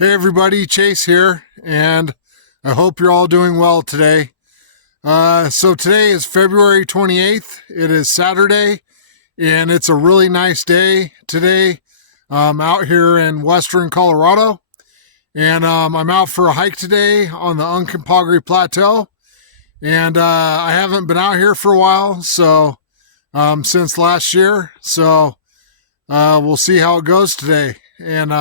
Hey everybody, Chase here, and I hope you're all doing well today. So today is February 28th. It is Saturday, and it's a really nice day today. I'm out here in western Colorado, and I'm out for a hike today on the Uncompahgre Plateau. And I haven't been out here for a while, so since last year. So we'll see how it goes today. And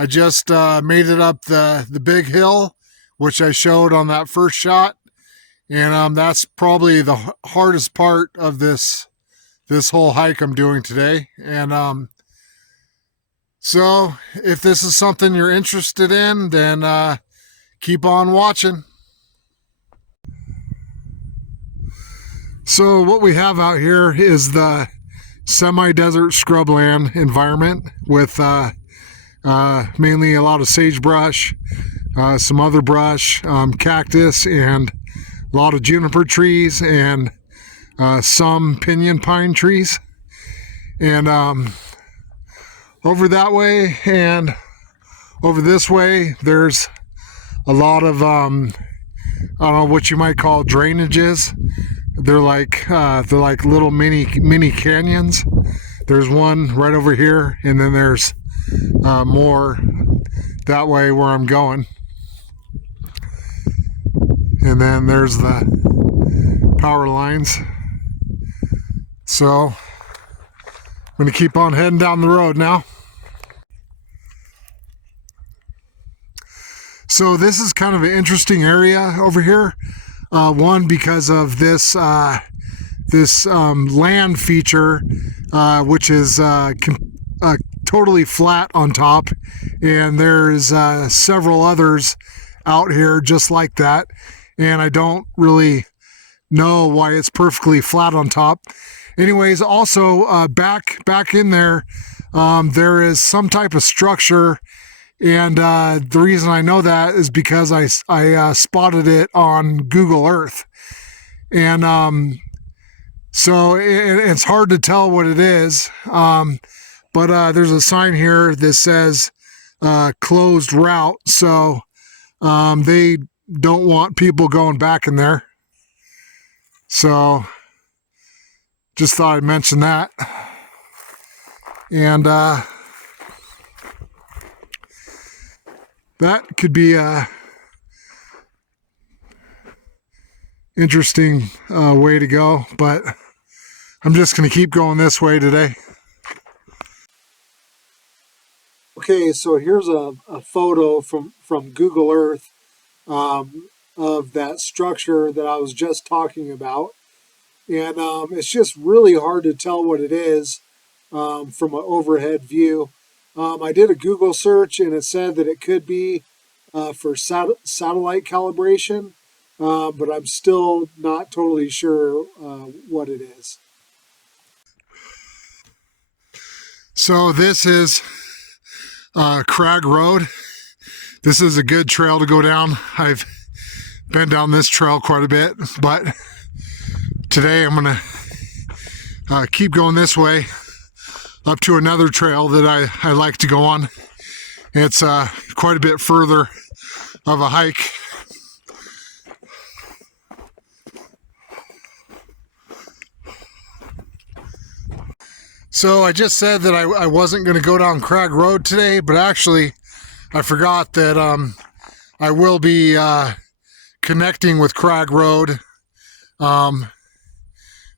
I just made it up the big hill, which I showed on that first shot, and that's probably the hardest part of this whole hike I'm doing today. And so if this is something you're interested in, then keep on watching. So what we have out here is the semi-desert scrubland environment with mainly a lot of sagebrush, some other brush, cactus, and a lot of juniper trees, and some pinyon pine trees. And over that way and over this way, there's a lot of I don't know what you might call drainages. They're like little mini canyons. There's one right over here, and then there's more that way where I'm going. And then there's the power lines. So I'm going to keep on heading down the road now. So this is kind of an interesting area over here. One, because of this land feature, which is totally flat on top, and there's several others out here just like that, and I don't really know why it's perfectly flat on top. Anyways, also back in there, there is some type of structure, and the reason I know that is because I spotted it on Google Earth, and so it's hard to tell what it is. But there's a sign here that says closed route, so they don't want people going back in there. So just thought I'd mention that. And that could be a interesting way to go, but I'm just going to keep going this way today. Okay, so here's a photo from Google Earth of that structure that I was just talking about. And it's just really hard to tell what it is from an overhead view. I did a Google search, and it said that it could be for satellite calibration, but I'm still not totally sure what it is. So this is Crag Road. This is a good trail to go down. I've been down this trail quite a bit, but today I'm gonna keep going this way up to another trail that I like to go on. It's quite a bit further of a hike. So I just said that I wasn't going to go down Crag Road today, but actually I forgot that I will be connecting with Crag Road down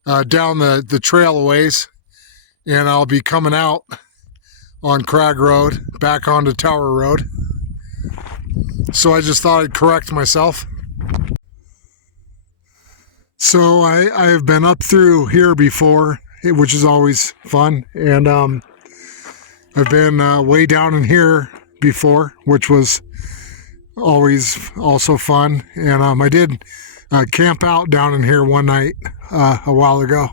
the trail a ways, and I'll be coming out on Crag Road back onto Tower Road. So I just thought I'd correct myself. So I've been up through here before, which is always fun, and I've been way down in here before, which was always also fun. And I did camp out down in here one night a while ago.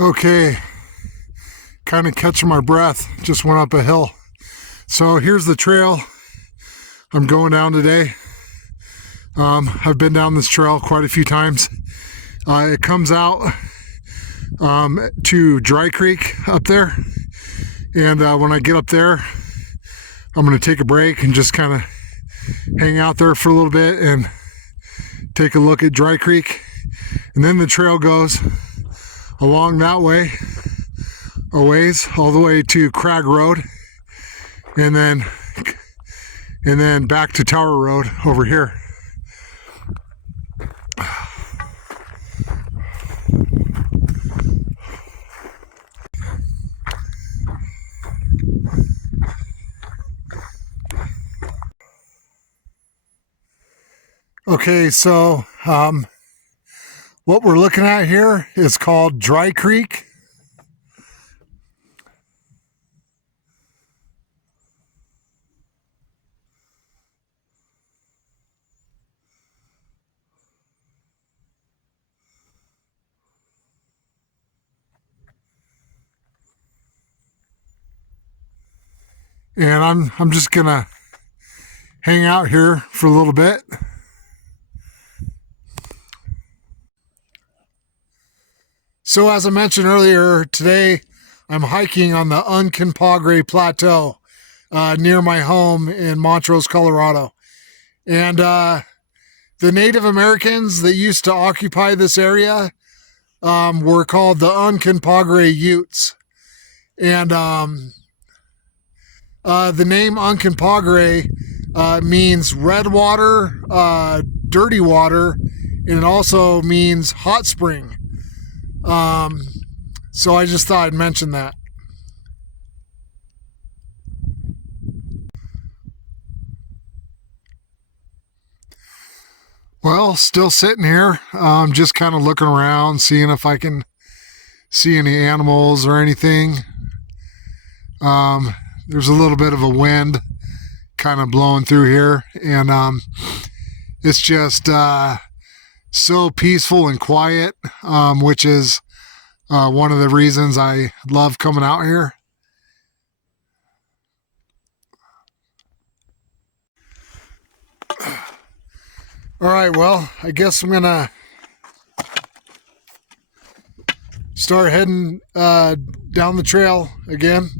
Okay, kind of catching my breath, just went up a hill. So here's the trail I'm going down today. I've been down this trail quite a few times. It comes out to Dry Creek up there. And when I get up there, I'm going to take a break and just kind of hang out there for a little bit and take a look at Dry Creek. And then the trail goes along that way, a ways, all the way to Crag Road, and then back to Tower Road over here. Okay, so what we're looking at here is called Dry Creek. And I'm just gonna hang out here for a little bit. So as I mentioned earlier, today I'm hiking on the Uncompahgre Plateau near my home in Montrose, Colorado. And the Native Americans that used to occupy this area were called the Uncompahgre Utes. And the name Uncompahgre means red water, dirty water, and it also means hot spring. So I just thought I'd mention that. Well, still sitting here, just kind of looking around, seeing if I can see any animals or anything. There's a little bit of a wind kind of blowing through here, and it's just so peaceful and quiet, which is one of the reasons I love coming out here. All right, well, I guess I'm gonna start heading down the trail again.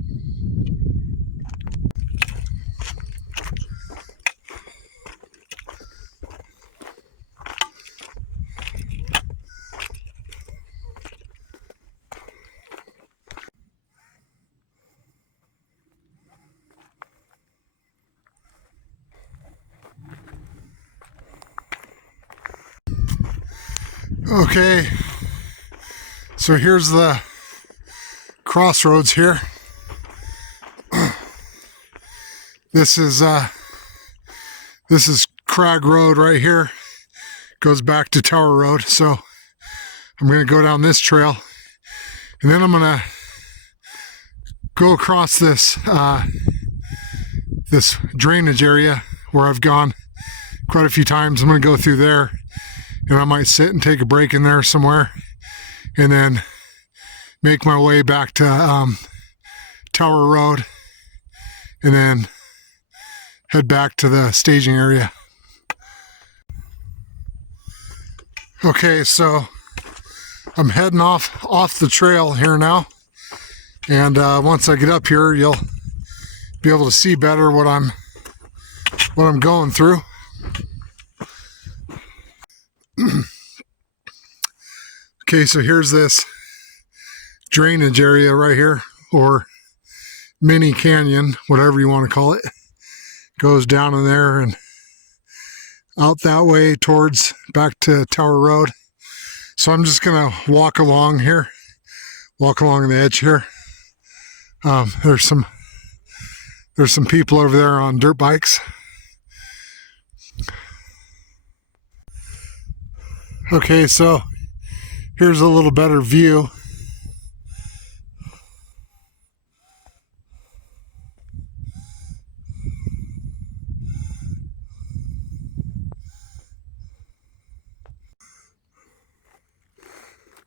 Okay, so here's the crossroads here. This is Crag Road right here. Goes back to Tower Road. So I'm gonna go down this trail, and then I'm gonna go across this this drainage area where I've gone quite a few times. I'm gonna go through there, and I might sit and take a break in there somewhere, and then make my way back to Tower Road, and then head back to the staging area. Okay, so I'm heading off the trail here now, and once I get up here, you'll be able to see better what I'm going through. Okay, so here's this drainage area right here, or mini canyon, whatever you want to call it. Goes down in there and out that way towards back to Tower Road. So I'm just gonna walk along here, walk along the edge here. There's some people over there on dirt bikes. Okay, so here's a little better view.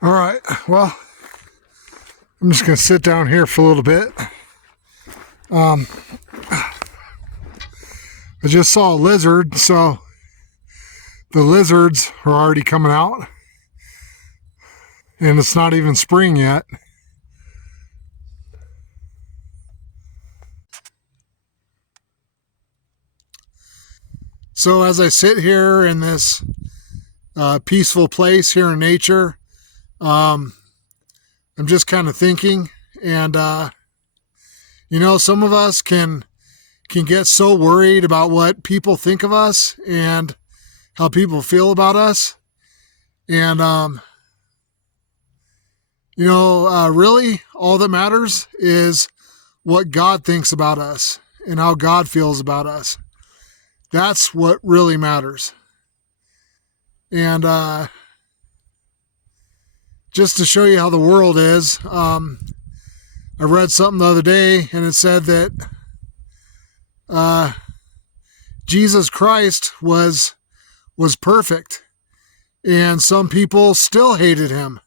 All right, well, I'm just gonna sit down here for a little bit. I just saw a lizard, so the lizards are already coming out. and it's not even spring yet. So as I sit here in this peaceful place here in nature, I'm just kind of thinking, and some of us can get so worried about what people think of us and how people feel about us, and really all that matters is what God thinks about us and how God feels about us. That's what really matters. And just to show you how the world is, I read something the other day, and it said that Jesus Christ was perfect, and some people still hated him.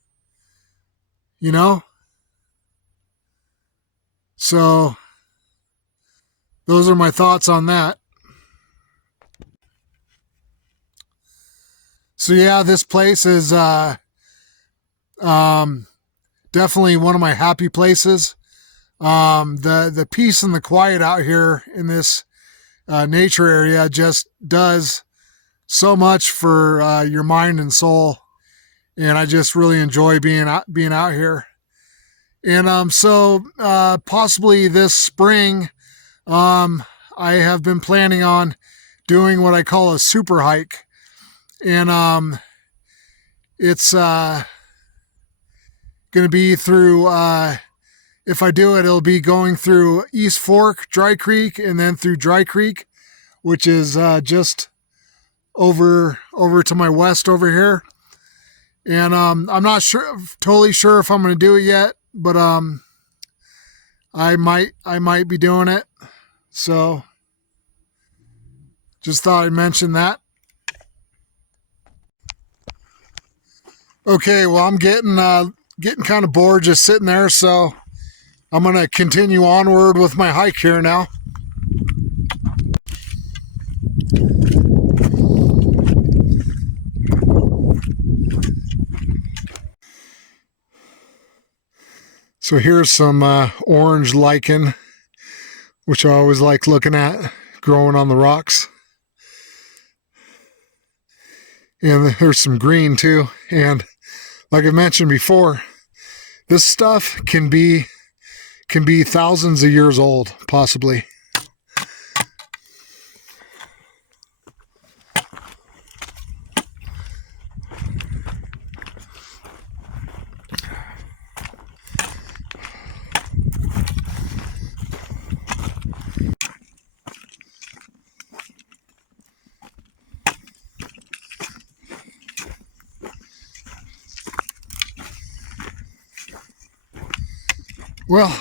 So those are my thoughts on that. So yeah, this place is definitely one of my happy places. The peace and the quiet out here in this nature area just does so much for your mind and soul, and I just really enjoy being out here. And so possibly this spring, I have been planning on doing what I call a super hike. And it's going to be through, if I do it, it'll be going through East Fork, Dry Creek, and then through Dry Creek, which is just over to my west over here. And I'm not totally sure if I'm going to do it yet, but I might be doing it. So just thought I'd mention that. Okay, well, I'm getting kind of bored just sitting there, so I'm going to continue onward with my hike here now. So here's some orange lichen, which I always like looking at, growing on the rocks. And there's some green too. And like I mentioned before, this stuff can be thousands of years old, possibly. Well,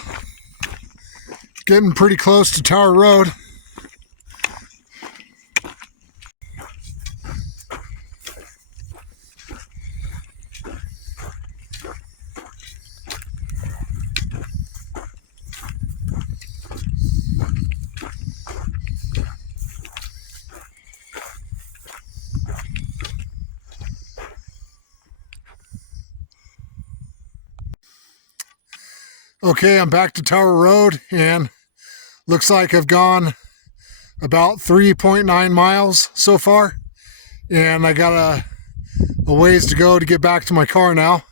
getting pretty close to Tower Road. Okay, I'm back to Tower Road, and looks like I've gone about 3.9 miles so far, and I got a ways to go to get back to my car now.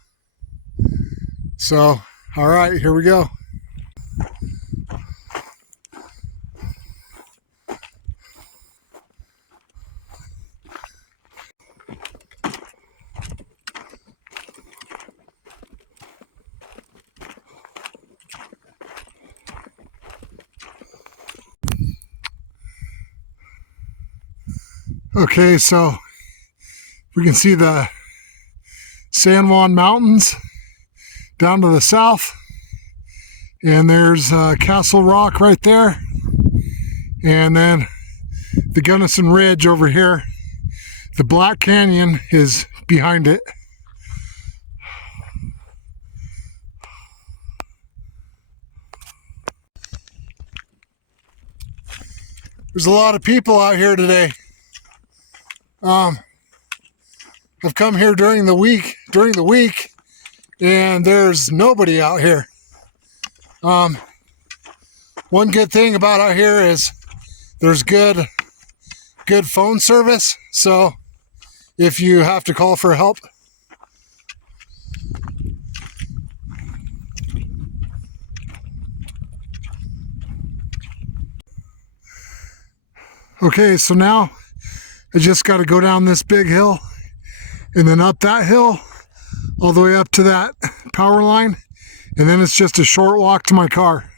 So, all right, here we go. Okay, so we can see the San Juan Mountains down to the south, and there's Castle Rock right there, and then the Gunnison Ridge over here. The Black Canyon is behind it. There's a lot of people out here today. I've come here during the week and there's nobody out here. One good thing about out here is there's good phone service, so if you have to call for help. Okay, so now I just got to go down this big hill and then up that hill all the way up to that power line, and then it's just a short walk to my car.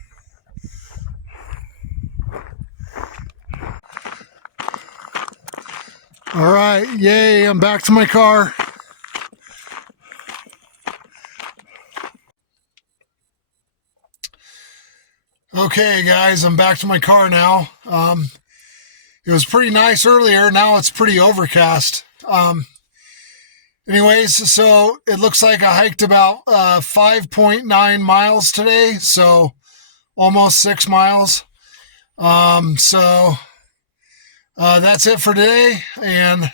All right, yay, I'm back to my car. Okay, guys, I'm back to my car now. It was pretty nice earlier. Now it's pretty overcast. Anyways, so it looks like I hiked about 5.9 miles today, so almost 6 miles. That's it for today, and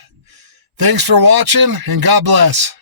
thanks for watching, and God bless.